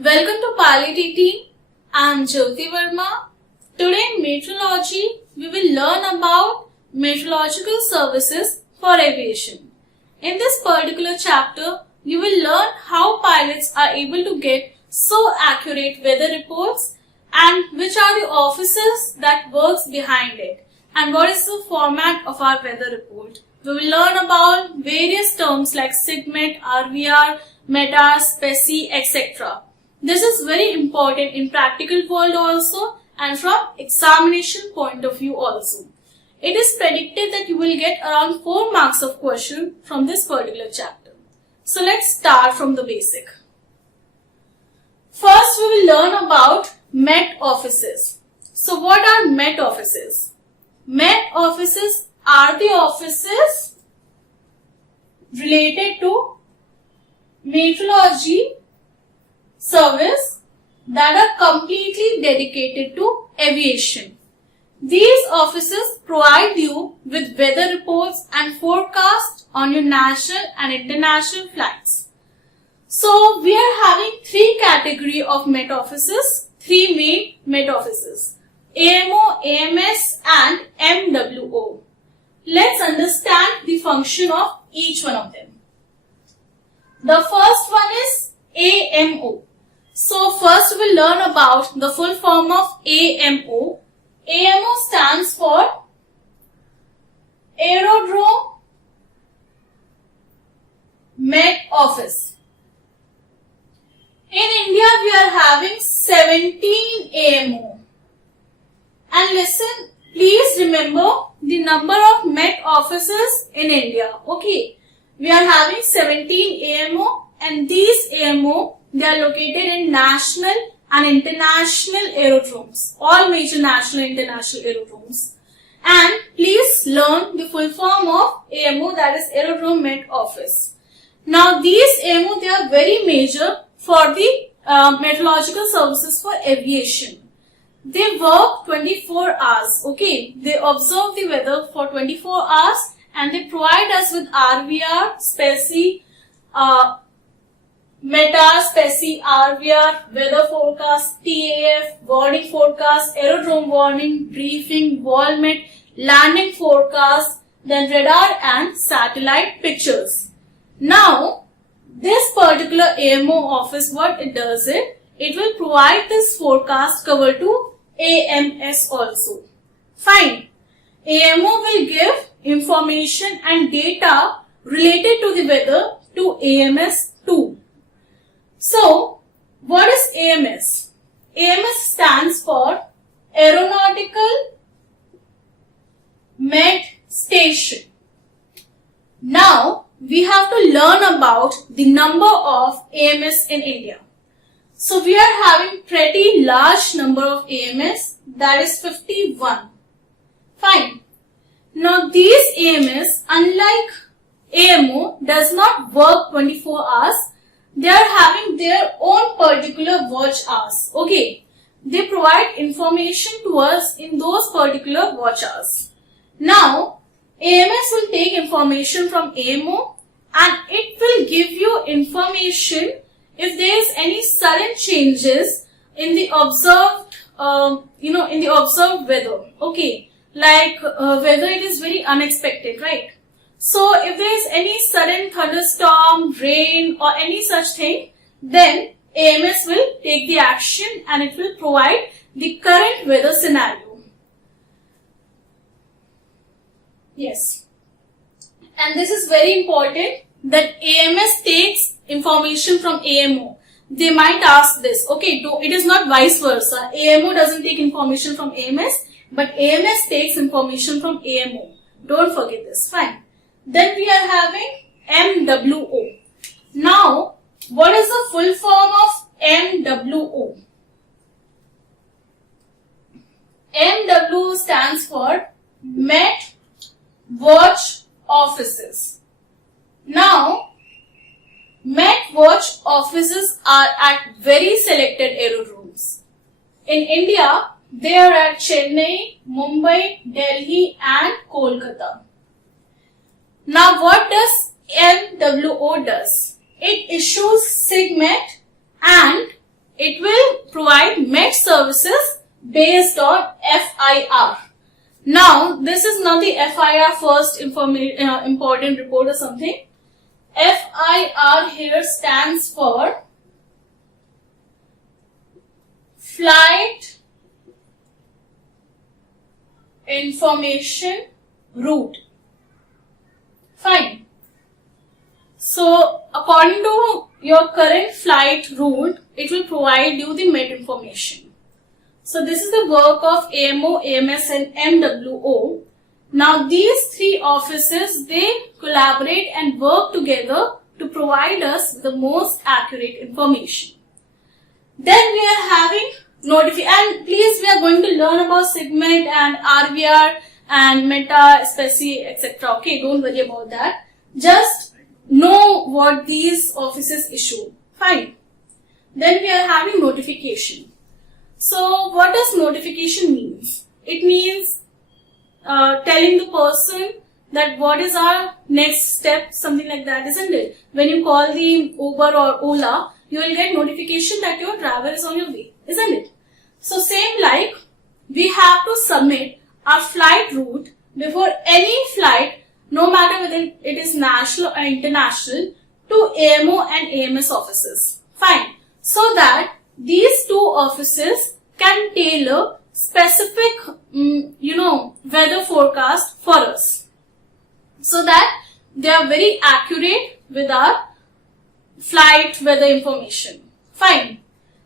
Welcome to Pality team. I am Jyoti Verma. Today in meteorology, we will learn about meteorological services for aviation. In this particular chapter, you will learn how pilots are able to get so accurate weather reports and which are the offices that works behind it and what is the format of our weather report. We will learn about various terms like SIGMET, RVR, METAR, SPECI, etc. This is very important in practical world also and from examination point of view also. It is predicted that you will get around 4 marks of question from this particular chapter. So let's start from the basic. First we will learn about Met offices. So what are Met offices? Met offices are the offices related to meteorology service that are completely dedicated to aviation. These offices provide you with weather reports and forecasts on your national and international flights. So we are having 3 categories of Met offices, 3 main Met offices: AMO, AMS and MWO. Let's understand the function of each one of them. The first one is AMO. So first we'll learn about the full form of AMO. AMO stands for Aerodrome Met Office. In India we are having 17 AMO. And listen, please remember the number of Met offices in India. Okay, we are having 17 AMO and these AMO, they are located in national and international aerodromes, all major national and international aerodromes. And please learn the full form of AMO, that is Aerodrome Met Office. Now these AMO, they are very major for the meteorological services for aviation. They work 24 hours, okay. They observe the weather for 24 hours and they provide us with RVR, SPECI, METAR, SPECI, RVR, weather forecast, TAF, warning forecast, aerodrome warning, briefing, Volmet, landing forecast, then radar and satellite pictures. Now, this particular AMO office, what it does it will provide this forecast cover to AMS also. Fine. AMO will give information and data related to the weather to AMS too. So, what is AMS? AMS stands for Aeronautical Met Station. Now, we have to learn about the number of AMS in India. So, we are having pretty large number of AMS, that is 51. Fine. Now, these AMS, unlike AMO, does not work 24 hours. They are having their own particular watch hours. Okay. They provide information to us in those particular watch hours. Now, AMS will take information from AMO and it will give you information if there is any sudden changes in the observed, in the observed weather. Okay. Like whether it is very unexpected, right? So, if there is any sudden thunderstorm, rain or any such thing, then AMS will take the action and it will provide the current weather scenario. Yes. And this is very important that AMS takes information from AMO. They might ask this, okay, it is not vice versa. AMO doesn't take information from AMS, but AMS takes information from AMO. Don't forget this. Fine. Then we are having MWO. Now, what is the full form of MWO? MWO stands for Met Watch Offices. Now, Met Watch Offices are at very selected aerodromes. In India, they are at Chennai, Mumbai, Delhi and Kolkata. Now what does MWO does? It issues SIGMET and it will provide Met services based on FIR. Now, this is not the FIR first important report or something. FIR here stands for Flight Information Route. Fine. So, according to your current flight route, it will provide you the Met information. So, this is the work of AMO, AMS and MWO. Now, these three offices, they collaborate and work together to provide us the most accurate information. Then we are having notification, and please, we are going to learn about SIGMET and RVR and META, SPECI, etc. Okay, don't worry about that. Just know what these offices issue. Fine. Then we are having notification. So, what does notification means? It means telling the person that what is our next step, something like that, isn't it? When you call the Uber or Ola, you will get notification that your driver is on your way, isn't it? So, same like we have to submit our flight route before any flight, no matter whether it is national or international, to AMO and AMS offices. Fine. So that these two offices can tailor specific, weather forecast for us. So that they are very accurate with our flight weather information. Fine.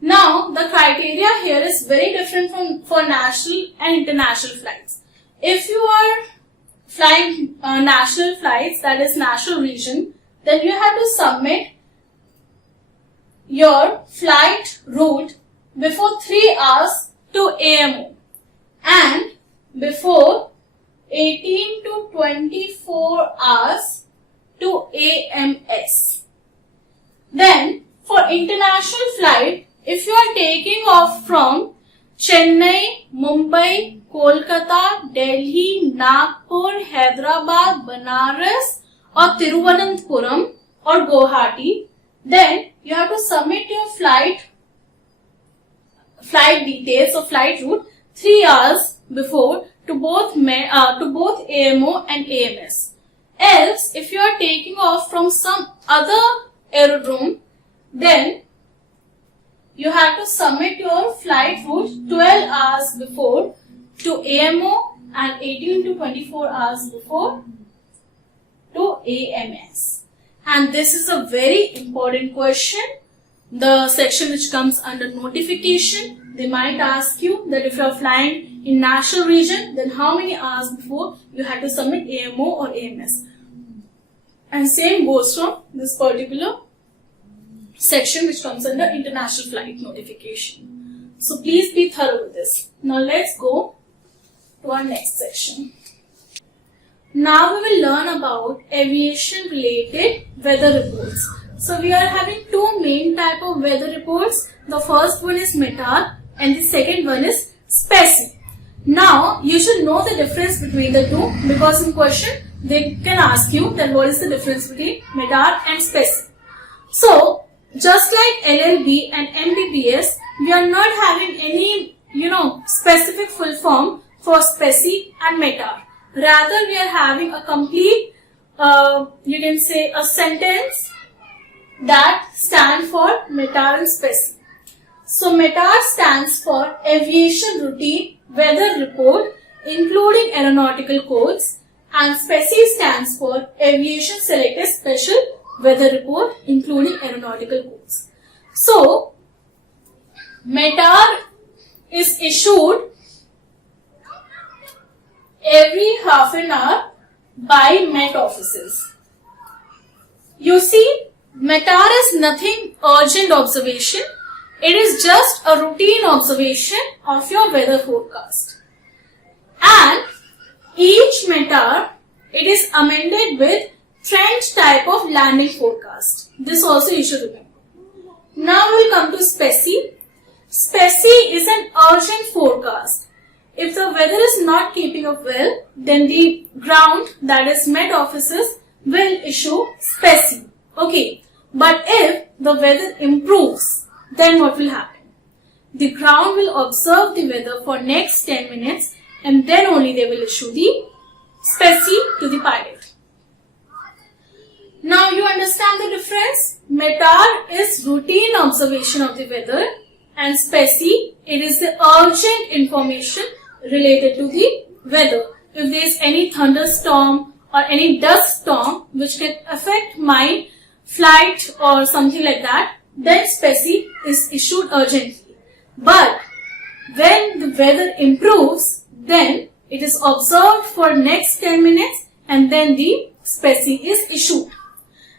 Now, the criteria here is very different for national and international flights. If you are flying national flights, that is national region, then you have to submit your flight route before 3 hours to AMO and before 18 to 24 hours to AMS. Then, for international flight, if you are taking off from Chennai, Mumbai, Kolkata, Delhi, Nagpur, Hyderabad, Banaras or Thiruvananthapuram or Guwahati, then you have to submit your flight details or flight route 3 hours before to both AMO and AMS. Else, if you are taking off from some other aerodrome, then you have to submit your flight route 12 hours before to AMO and 18 to 24 hours before to AMS. And this is a very important question. The section which comes under notification, they might ask you that if you are flying in national region, then how many hours before you have to submit AMO or AMS. And same goes from this particular section which comes under international flight notification. So please be thorough with this. Now let's go to our next section. Now we will learn about aviation related weather reports. So we are having two main type of weather reports. The first one is METAR and the second one is SPECI. Now you should know the difference between the two, because in question they can ask you that what is the difference between METAR and SPECI. So just like LLB and MBBS, we are not having any specific full form for SPECI and METAR. Rather, we are having a complete, you can say a sentence that stand for METAR and SPECI. So METAR stands for Aviation Routine Weather Report including aeronautical codes, and SPECI stands for Aviation Selected Special Weather Report including aeronautical codes. So METAR is issued every half an hour by Met offices. You see, METAR is nothing urgent observation. It is just a routine observation of your weather forecast. And each METAR, it is amended with trend type of landing forecast. This also you should remember. Now we will come to SPECI. SPECI is an urgent forecast. If the weather is not keeping up well, then the ground, that is Met offices, will issue SPECI. Okay. But if the weather improves, then what will happen? the ground will observe the weather for next 10 minutes and then only they will issue the specie to the pilot. Now you understand the difference? METAR is routine observation of the weather and specie, it is the urgent information related to the weather. If there is any thunderstorm or any dust storm which can affect my flight or something like that, then specie is issued urgently. But when the weather improves, then it is observed for next 10 minutes and then the specie is issued.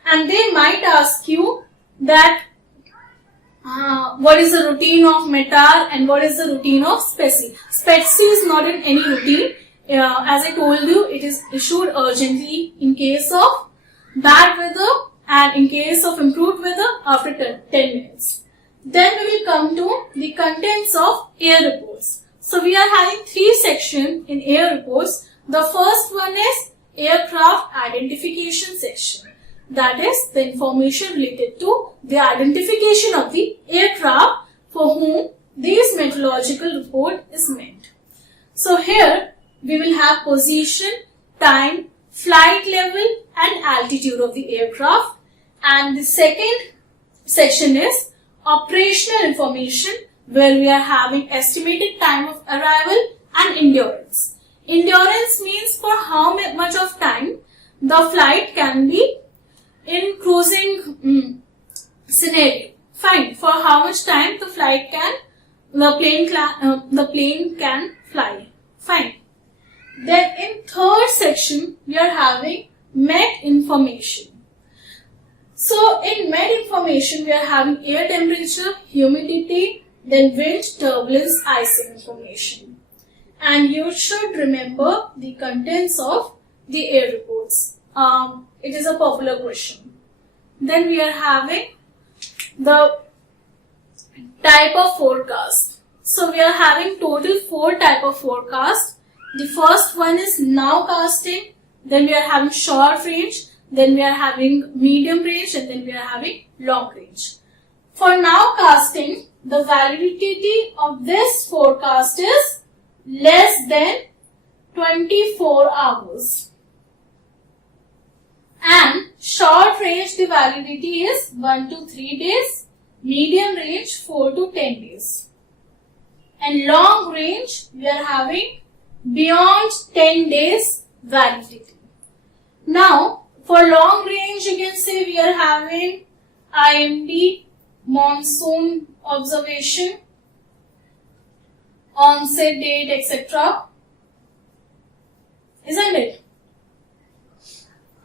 And they might ask you that what is the routine of METAR and what is the routine of specie. Specie is not in any routine. As I told you, it is issued urgently in case of bad weather and in case of improved weather after 10 minutes. Then we will come to the contents of air reports. So we are having 3 sections in air reports. The first one is aircraft identification section. That is the information related to the identification of the aircraft for whom this meteorological report is meant. So here we will have position, time, flight level and altitude of the aircraft. And the second section is operational information, where we are having estimated time of arrival and endurance. Endurance means for how much of time the flight can be in cruising scenario. Fine. For how much time the plane can fly. Fine. Then in third section we are having Met information. So in Met information we are having air temperature, humidity, then wind, turbulence, icing information. And you should remember the contents of the air reports. It is a popular question. Then we are having the type of forecast. So we are having total 4 type of forecast. The first one is nowcasting, then we are having short range, then we are having medium range and then we are having long range. For nowcasting, the validity of this forecast is less than 24 hours. And short range, the validity is 1 to 3 days, medium range 4 to 10 days. And long range, we are having beyond 10 days validity. Now, for long range, you can say we are having IMD, monsoon observation, onset date, etc. Isn't it?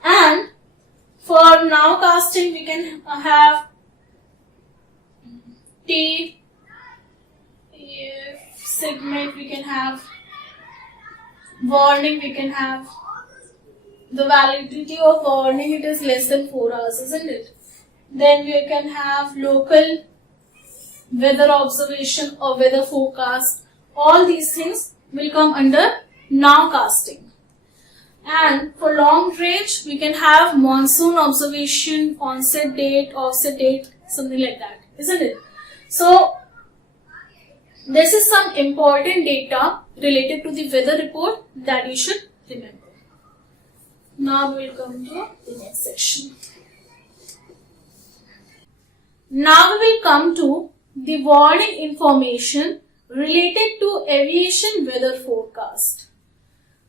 And for nowcasting, we can have T, segment, we can have warning, we can have the validity of warning, it is less than 4 hours, isn't it? Then we can have local weather observation or weather forecast. All these things will come under nowcasting. And for long range, we can have monsoon observation, onset date, offset date, something like that, isn't it? So, this is some important data related to the weather report that you should remember. Now we will come to the next section. Now we will come to the warning information related to aviation weather forecast.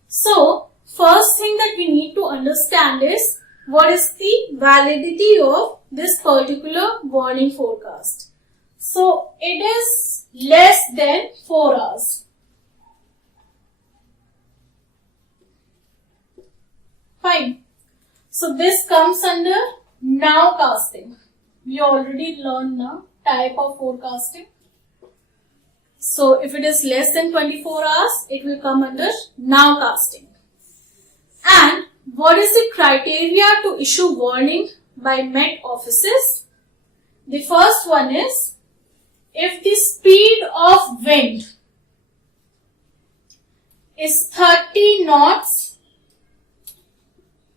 So, first thing that we need to understand is what is the validity of this particular warning forecast. So, it is less than 4 hours. Fine. So, this comes under nowcasting. We already learned now type of forecasting. So, if it is less than 24 hours, it will come under nowcasting. And what is the criteria to issue warning by Met offices? The first one is if the speed of wind is 30 knots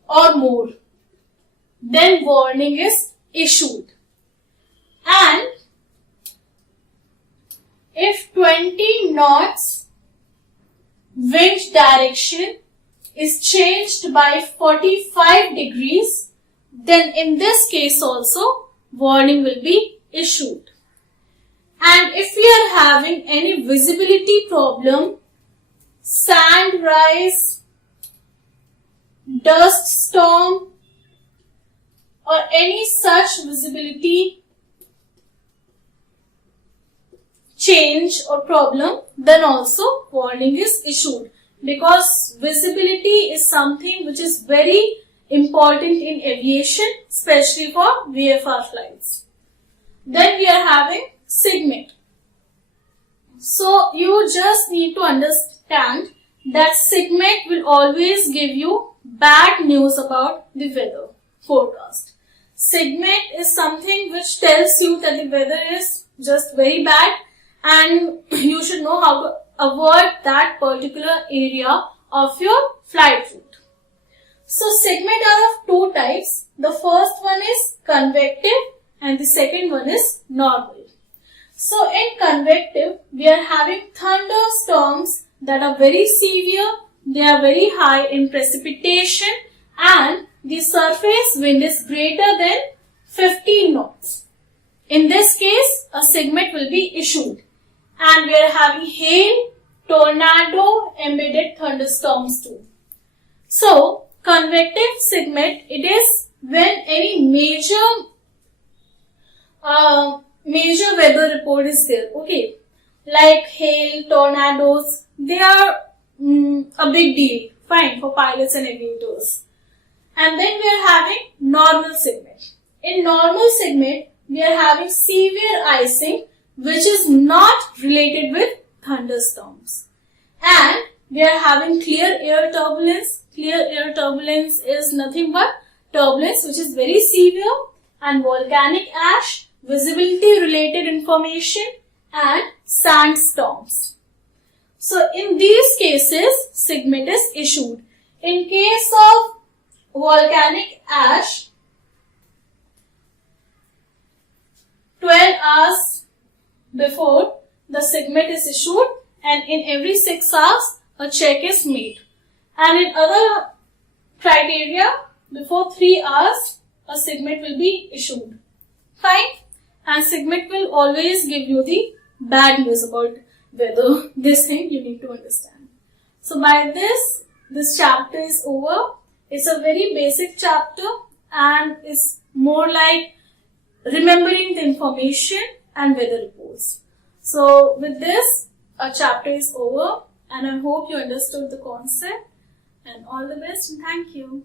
or more, then warning is issued. And if 20 knots wind direction is changed by 45 degrees, then in this case also warning will be issued. And if we are having any visibility problem, sand rise, dust storm, or any such visibility change or problem, then also warning is issued, because visibility is something which is very important in aviation, especially for VFR flights. Then we are having SIGMET. So you just need to understand that SIGMET will always give you bad news about the weather forecast. SIGMET is something which tells you that the weather is just very bad and you should know how to avoid that particular area of your flight route. So SIGMET are of two types. The first one is convective and the second one is normal. So in convective, we are having thunderstorms that are very severe, they are very high in precipitation and the surface wind is greater than 15 knots. In this case, a SIGMET will be issued. And we are having hail, tornado, embedded thunderstorms too. So, convective SIGMET, it is when any major weather report is there, okay, like hail, tornadoes, they are a big deal, fine, for pilots and aviators. And then we are having normal SIGMET. In normal SIGMET, we are having severe icing which is not related with thunderstorms. And we are having clear air turbulence. Clear air turbulence is nothing but turbulence which is very severe, and volcanic ash, visibility related information, and sandstorms. So in these cases, SIGMET is issued. In case of volcanic ash, 12 hours before the SIGMET is issued, and in every 6 hours a check is made. And in other criteria, before 3 hours a SIGMET will be issued. Fine? And SIGMET will always give you the bad news about weather. This thing you need to understand. So by this chapter is over. It's a very basic chapter and it's more like remembering the information and weather reports. So with this, our chapter is over and I hope you understood the concept, and all the best and thank you.